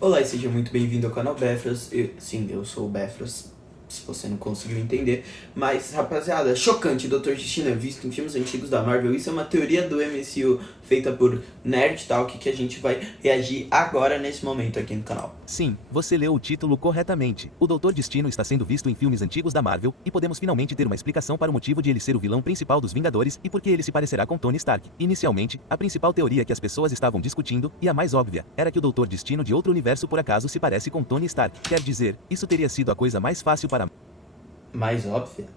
Olá e seja muito bem-vindo ao canal Befras. Sim, eu sou o Befras, se você não conseguiu entender. Mas, rapaziada, chocante, Doutor Destino é visto em filmes antigos da Marvel. Isso é uma teoria do MCU feita por Nerd Talk que a gente vai reagir agora nesse momento aqui no canal. Sim, você leu o título corretamente. O Doutor Destino está sendo visto em filmes antigos da Marvel, e podemos finalmente ter uma explicação para o motivo de ele ser o vilão principal dos Vingadores e por que ele se parecerá com Tony Stark. Inicialmente, a principal teoria que as pessoas estavam discutindo, e a mais óbvia, era que o Doutor Destino de outro universo por acaso se parece com Tony Stark. Quer dizer, isso teria sido a coisa mais fácil para Mais óbvia?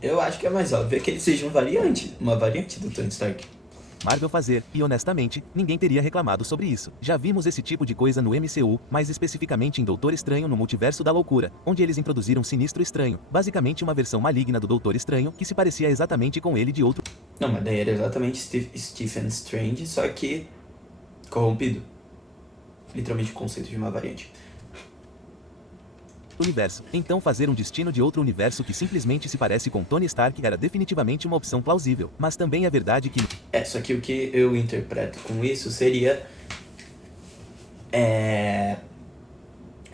Eu acho que é mais óbvio que ele seja uma variante do Tony Stark. Marvel fazer, e honestamente, ninguém teria reclamado sobre isso. Já vimos esse tipo de coisa no MCU, mais especificamente em Doutor Estranho no Multiverso da Loucura, onde eles introduziram Sinistro Estranho, basicamente uma versão maligna do Doutor Estranho que se parecia exatamente com ele de outro Não, mas daí era exatamente Stephen Strange, só que corrompido. Literalmente o conceito de uma variante. universo. Então fazer um destino de outro universo que simplesmente se parece com Tony Stark era definitivamente uma opção plausível, mas também é verdade que Só que o que eu interpreto com isso seria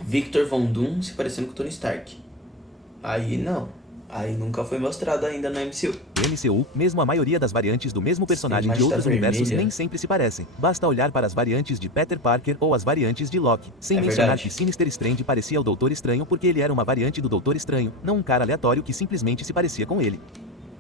Victor Von Doom se parecendo com Tony Stark. Aí não. Aí nunca foi mostrado ainda no MCU. no MCU, mesmo a maioria das variantes do mesmo personagem de Machista outros universos Vermelha. nem sempre se parecem. Basta olhar para as variantes de Peter Parker ou as variantes de Loki. Sem É mencionar verdade. que Sinister Strange parecia o Doutor Estranho porque ele era uma variante do Doutor Estranho, não um cara aleatório que simplesmente se parecia com ele.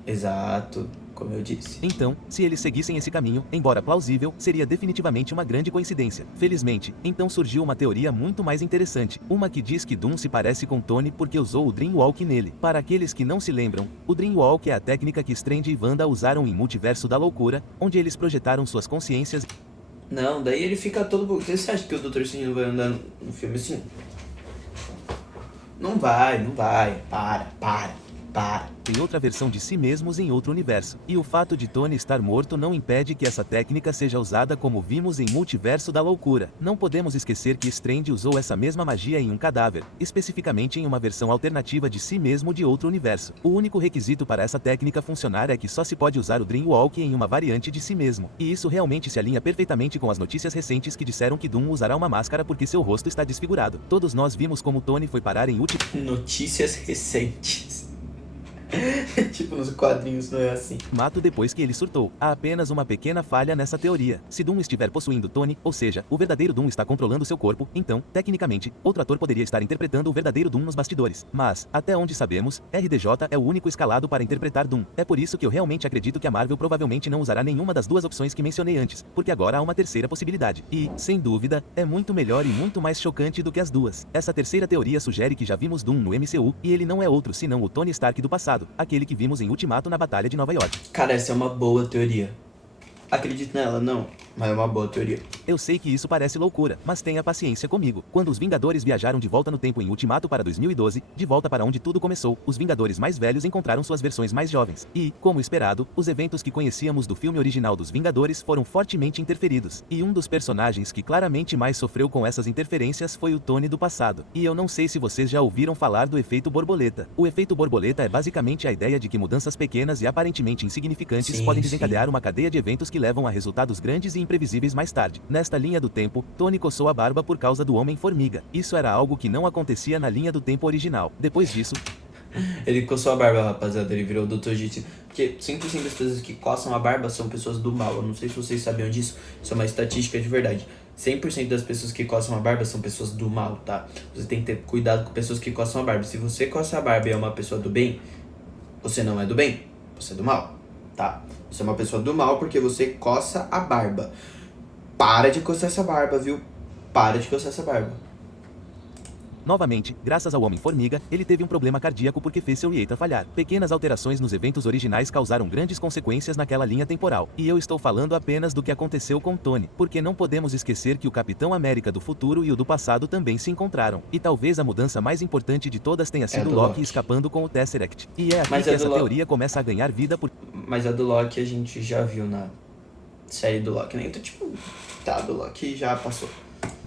Exato, como eu disse. Então, se eles seguissem esse caminho, embora plausível, seria definitivamente uma grande coincidência. Felizmente, então surgiu uma teoria muito mais interessante, uma que diz que Doom se parece com Tony porque usou o Dreamwalk nele. Para aqueles que não se lembram, o Dreamwalk é a técnica que Strange e Wanda usaram em Multiverso da Loucura, onde eles projetaram suas consciências. Não, daí ele fica todo... Você acha que o Dr. Strange vai andar no filme assim? Não vai. Para. Em outra versão de si mesmos em outro universo. E o fato de Tony estar morto não impede que essa técnica seja usada como vimos em Multiverso da Loucura. Não podemos esquecer que Strange usou essa mesma magia em um cadáver, especificamente em uma versão alternativa de si mesmo de outro universo. O único requisito para essa técnica funcionar é que só se pode usar o Dreamwalk em uma variante de si mesmo. E isso realmente se alinha perfeitamente com as notícias recentes que disseram que Doom usará uma máscara porque seu rosto está desfigurado. Todos nós vimos como Tony foi parar em Notícias recentes. Tipo, nos quadrinhos não é assim. Mato depois que ele surtou. Há apenas uma pequena falha nessa teoria. Se Doom estiver possuindo Tony, ou seja, o verdadeiro Doom está controlando seu corpo, então, tecnicamente, outro ator poderia estar interpretando o verdadeiro Doom nos bastidores. Mas, até onde sabemos, RDJ é o único escalado para interpretar Doom. É por isso que eu realmente acredito que a Marvel provavelmente não usará nenhuma das duas opções que mencionei antes, porque agora há uma terceira possibilidade. E, sem dúvida, é muito melhor e muito mais chocante do que as duas. Essa terceira teoria sugere que já vimos Doom no MCU, e ele não é outro senão o Tony Stark do passado, aquele que vimos em Ultimato na Batalha de Nova York. Cara, essa é uma boa teoria. Acredito nela, não, mas é uma boa teoria. Eu sei que isso parece loucura, mas tenha paciência comigo. Quando os Vingadores viajaram de volta no tempo em Ultimato para 2012, de volta para onde tudo começou, os Vingadores mais velhos encontraram suas versões mais jovens. E, como esperado, os eventos que conhecíamos do filme original dos Vingadores foram fortemente interferidos. E um dos personagens que claramente mais sofreu com essas interferências foi o Tony do passado. E eu não sei se vocês já ouviram falar do efeito borboleta. O efeito borboleta é basicamente a ideia de que mudanças pequenas e aparentemente insignificantes podem desencadear uma cadeia de eventos que levam a resultados grandes e imprevisíveis mais tarde. Nesta linha do tempo, Tony coçou a barba por causa do Homem-Formiga. Isso era algo que não acontecia na linha do tempo original. Depois disso, Ele coçou a barba, rapaziada, ele virou o Dr. Destino. Porque 100% das pessoas que coçam a barba são pessoas do mal. Eu não sei se vocês sabiam disso, isso é uma estatística de verdade. 100% das pessoas que coçam a barba são pessoas do mal, tá? Você tem que ter cuidado com pessoas que coçam a barba. Se você coça a barba e é uma pessoa do bem, você não é do bem, você é do mal, tá? Você é uma pessoa do mal porque você coça a barba. Para de coçar essa barba, viu? Para de coçar essa barba. novamente, graças ao Homem-Formiga, ele teve um problema cardíaco porque fez seu reator falhar. Pequenas alterações nos eventos originais causaram grandes consequências naquela linha temporal. E eu estou falando apenas do que aconteceu com Tony, porque não podemos esquecer que o Capitão América do futuro e o do passado também se encontraram. E talvez a mudança mais importante de todas tenha sido do Loki Loki. escapando com o Tesseract. E é aqui Mas que a do essa Loki- teoria começa a ganhar vida por... Mas a do Loki a gente já viu na série do Loki, né? Então, tipo, tá, a do Loki já passou.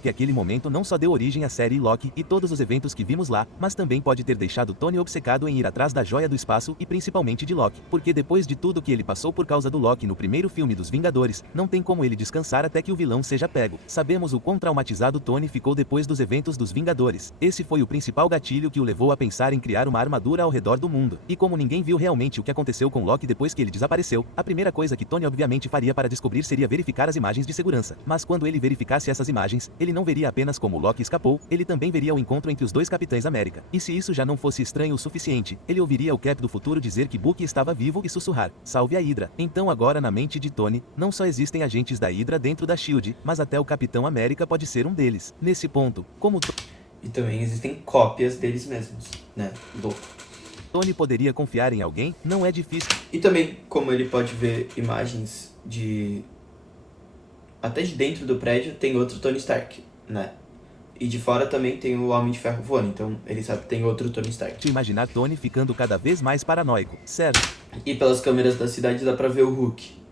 que aquele momento não só deu origem à série Loki e todos os eventos que vimos lá, mas também pode ter deixado Tony obcecado em ir atrás da joia do espaço e principalmente de Loki, porque depois de tudo que ele passou por causa do Loki no primeiro filme dos Vingadores, não tem como ele descansar até que o vilão seja pego. Sabemos o quão traumatizado Tony ficou depois dos eventos dos Vingadores. Esse foi o principal gatilho que o levou a pensar em criar uma armadura ao redor do mundo. E como ninguém viu realmente o que aconteceu com Loki depois que ele desapareceu, a primeira coisa que Tony obviamente faria para descobrir seria verificar as imagens de segurança. Mas quando ele verificasse essas imagens, ele não veria apenas como Loki escapou, ele também veria o encontro entre os dois Capitães América. E se isso já não fosse estranho o suficiente, ele ouviria o Cap do futuro dizer que Bucky estava vivo e sussurrar: "Salve a Hydra". Então agora na mente de Tony, não só existem agentes da Hydra dentro da SHIELD, mas até o Capitão América pode ser um deles. Nesse ponto, como E também existem cópias deles mesmos, né? Louco. Tony poderia confiar em alguém, não é difícil. E também, como ele pode ver imagens de... Até de dentro do prédio tem outro Tony Stark, né? E de fora também tem o Homem de Ferro voando, então ele sabe que tem outro Tony Stark. Te imaginar Tony ficando cada vez mais paranoico, certo? E pelas câmeras da cidade dá pra ver o Hulk.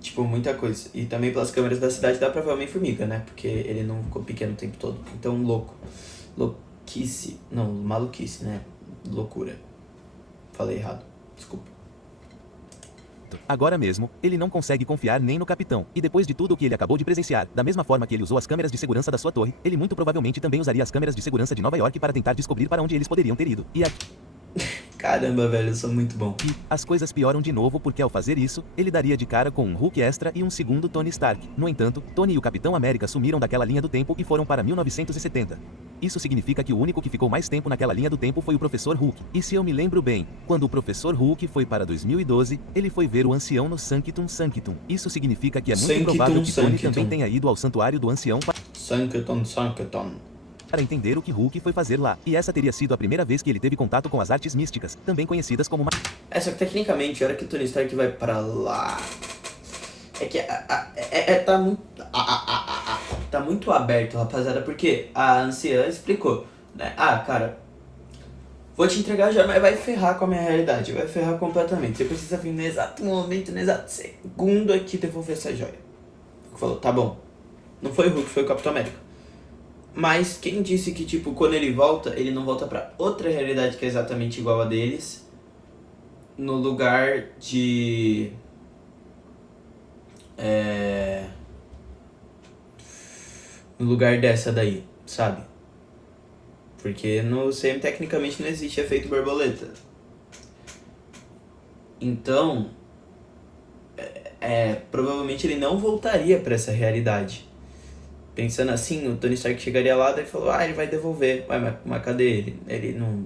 Tipo, muita coisa. E também pelas câmeras da cidade dá pra ver o Homem-Formiga, né? Porque ele não ficou pequeno o tempo todo. Então, louco. Louquice. Não, maluquice, né? Loucura. Falei errado. Desculpa. Agora mesmo, ele não consegue confiar nem no capitão, e depois de tudo o que ele acabou de presenciar, da mesma forma que ele usou as câmeras de segurança da sua torre, ele muito provavelmente também usaria as câmeras de segurança de Nova York para tentar descobrir para onde eles poderiam ter ido. E aqui... Caramba, velho, eu sou muito bom. E as coisas pioram de novo porque ao fazer isso, ele daria de cara com um Hulk extra e um segundo Tony Stark. No entanto, Tony e o Capitão América sumiram daquela linha do tempo e foram para 1970. Isso significa que o único que ficou mais tempo naquela linha do tempo foi o Professor Hulk. E se eu me lembro bem, quando o Professor Hulk foi para 2012, ele foi ver o Ancião no Sanctum Sanctum. Isso significa que é muito provável que Tony também tenha ido ao Santuário do Ancião para entender o que Hulk foi fazer lá. E essa teria sido a primeira vez que ele teve contato com as artes místicas, também conhecidas como só que tecnicamente, a hora que o Tony Stark vai pra lá... É que tá muito aberto, rapaziada, porque a anciã explicou, né? Ah, cara, vou te entregar já, mas vai ferrar com a minha realidade, vai ferrar completamente. Você precisa vir no exato momento, no exato segundo aqui devolver essa joia. Falou, tá bom. Não foi o Hulk, foi o Capitão América. Mas quem disse que, tipo, quando ele volta, ele não volta pra outra realidade que é exatamente igual a deles, no lugar de... no lugar dessa daí, sabe? Porque no CM tecnicamente não existe efeito borboleta. Então, provavelmente ele não voltaria pra essa realidade. Pensando assim, o Tony Stark chegaria lá e falou, ele vai devolver. Mas cadê ele? Ele não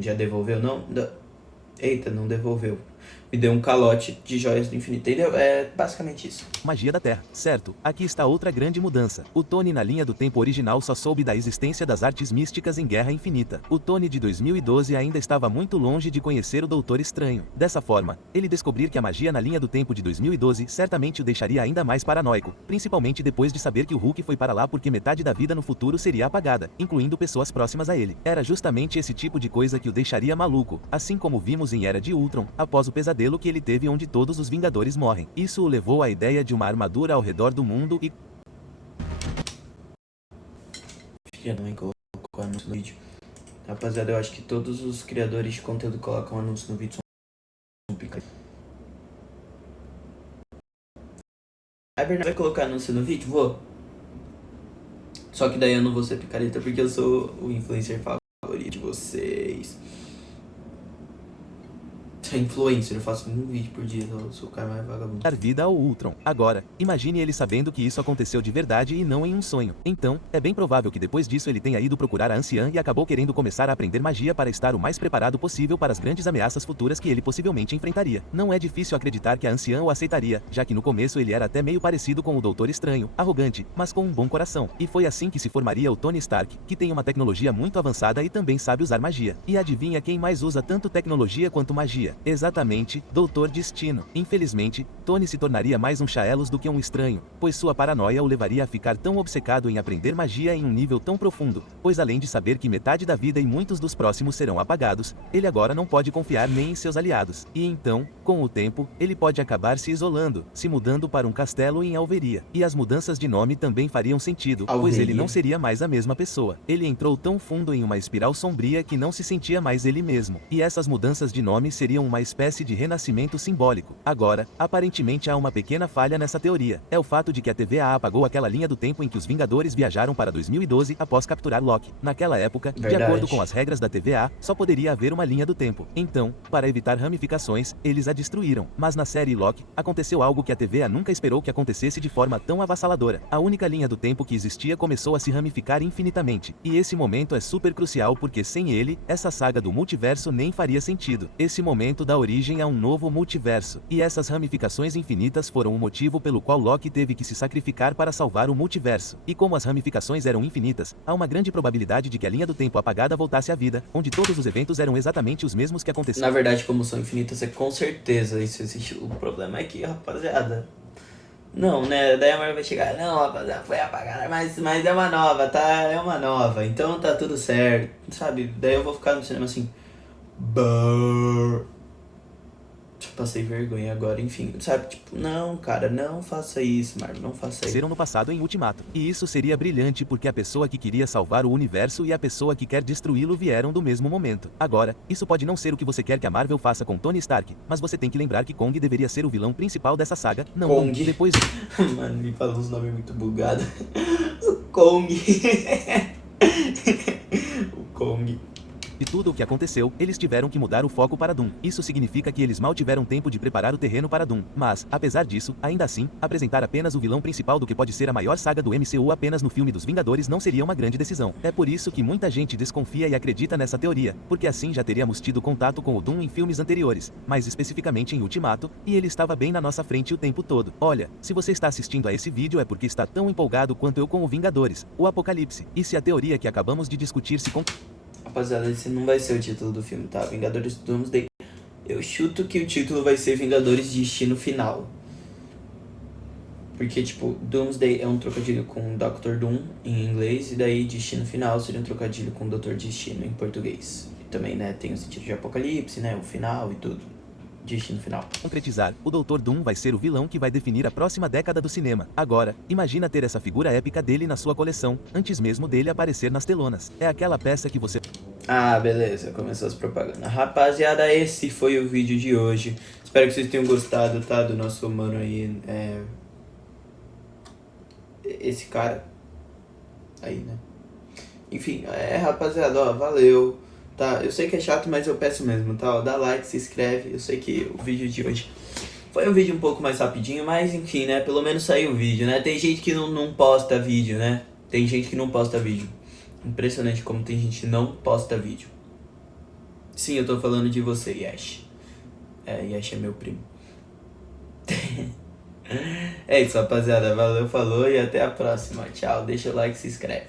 já devolveu, não? Eita, não devolveu. Me deu um calote de joias do infinito, entendeu? É basicamente isso. Magia da Terra, certo? Aqui está outra grande mudança. O Tony na linha do tempo original só soube da existência das artes místicas em Guerra Infinita. O Tony de 2012 ainda estava muito longe de conhecer o Doutor Estranho. Dessa forma, ele descobrir que a magia na linha do tempo de 2012 certamente o deixaria ainda mais paranoico, principalmente depois de saber que o Hulk foi para lá porque metade da vida no futuro seria apagada, incluindo pessoas próximas a ele. Era justamente esse tipo de coisa que o deixaria maluco, assim como vimos em Era de Ultron, após o pesadelo que ele teve onde todos os Vingadores morrem. Isso o levou à ideia de uma armadura ao redor do mundo e... Filha, não colocou anúncio no vídeo. Rapaziada, eu acho que todos os criadores de conteúdo colocam anúncio no vídeo são picaretas. A Bernardo vai colocar anúncio no vídeo? Vou. Só que daí eu não vou ser picareta porque eu sou o influencer favorito de vocês. Influencer, eu faço um vídeo por dia, eu sou o cara mais vagabundo. Dar vida ao Ultron. Agora, imagine ele sabendo que isso aconteceu de verdade e não em um sonho. Então, é bem provável que depois disso ele tenha ido procurar a anciã e acabou querendo começar a aprender magia para estar o mais preparado possível para as grandes ameaças futuras que ele possivelmente enfrentaria. Não é difícil acreditar que a anciã o aceitaria, já que no começo ele era até meio parecido com o Doutor Estranho, arrogante, mas com um bom coração. E foi assim que se formaria o Tony Stark, que tem uma tecnologia muito avançada e também sabe usar magia. E adivinha quem mais usa tanto tecnologia quanto magia? Exatamente, Doutor Destino. Infelizmente, Tony se tornaria mais um Chaelos do que um estranho, pois sua paranoia o levaria a ficar tão obcecado em aprender magia em um nível tão profundo, pois além de saber que metade da vida e muitos dos próximos serão apagados, ele agora não pode confiar nem em seus aliados. E então, com o tempo, ele pode acabar se isolando, se mudando para um castelo em Alveria. E as mudanças de nome também fariam sentido, pois ele não seria mais a mesma pessoa. Ele entrou tão fundo em uma espiral sombria que não se sentia mais ele mesmo. E essas mudanças de nome seriam uma espécie de renascimento simbólico. Agora, aparentemente há uma pequena falha nessa teoria. É o fato de que a TVA apagou aquela linha do tempo em que os Vingadores viajaram para 2012 após capturar Loki. Naquela época, de acordo com as regras da TVA, só poderia haver uma linha do tempo. Então, para evitar ramificações, eles a destruíram. Mas na série Loki, aconteceu algo que a TVA nunca esperou que acontecesse de forma tão avassaladora. A única linha do tempo que existia começou a se ramificar infinitamente. E esse momento é super crucial porque sem ele, essa saga do multiverso nem faria sentido. Esse momento dá origem a um novo multiverso. E essas ramificações infinitas foram o motivo pelo qual Loki teve que se sacrificar para salvar o multiverso. E como as ramificações eram infinitas, há uma grande probabilidade de que a linha do tempo apagada voltasse à vida, onde todos os eventos eram exatamente os mesmos que aconteceram. Na verdade, como são infinitas, é com certeza isso existe. O problema é que, rapaziada... Não, né? Daí a Marvel vai chegar, não, rapaziada, foi apagada, mas é uma nova, tá? É uma nova, então tá tudo certo, sabe? Daí eu vou ficar no cinema assim... Brrr. Passei vergonha agora, enfim, sabe? Tipo, não, cara, não faça isso, Marvel, não faça isso. No passado em Ultimato. E isso seria brilhante porque a pessoa que queria salvar o universo e a pessoa que quer destruí-lo vieram do mesmo momento. Agora, isso pode não ser o que você quer que a Marvel faça com Tony Stark, mas você tem que lembrar que Kong deveria ser o vilão principal dessa saga, não Kong. Depois... Mano, me fala uns nomes muito bugados. O Kong. O Kong. E tudo o que aconteceu, eles tiveram que mudar o foco para Doom. Isso significa que eles mal tiveram tempo de preparar o terreno para Doom. Mas, apesar disso, ainda assim, apresentar apenas o vilão principal do que pode ser a maior saga do MCU apenas no filme dos Vingadores não seria uma grande decisão. É por isso que muita gente desconfia e acredita nessa teoria, porque assim já teríamos tido contato com o Doom em filmes anteriores, mais especificamente em Ultimato, e ele estava bem na nossa frente o tempo todo. Olha, se você está assistindo a esse vídeo é porque está tão empolgado quanto eu com o Vingadores, o Apocalipse. E se a teoria que acabamos de discutir se Rapaziada, esse não vai ser o título do filme, tá? Vingadores Doomsday. Eu chuto que o título vai ser Vingadores Destino Final. Porque, tipo, Doomsday é um trocadilho com Dr. Doom em inglês, e daí Destino Final seria um trocadilho com Dr. Destino em português. E também, né, tem o sentido de apocalipse, né, o final e tudo. Destino Final. Concretizar, o Dr. Doom vai ser o vilão que vai definir a próxima década do cinema. Agora, imagina ter essa figura épica dele na sua coleção, antes mesmo dele aparecer nas telonas. É aquela peça que você... Ah, beleza, começou as propagandas. Rapaziada, esse foi o vídeo de hoje. Espero que vocês tenham gostado, tá? Do nosso mano aí, esse cara. Aí, né? Enfim, rapaziada, ó, valeu. Tá, eu sei que é chato, mas eu peço mesmo, tá? Ó, dá like, se inscreve. Eu sei que o vídeo de hoje foi um vídeo um pouco mais rapidinho, mas enfim, né? Pelo menos saiu o vídeo, né? Tem gente que não posta vídeo, né? Tem gente que não posta vídeo. Impressionante como tem gente que não posta vídeo. Sim, eu tô falando de você, Yash. Yash é meu primo. É isso, rapaziada. Valeu, falou e até a próxima. Tchau, deixa o like e se inscreve.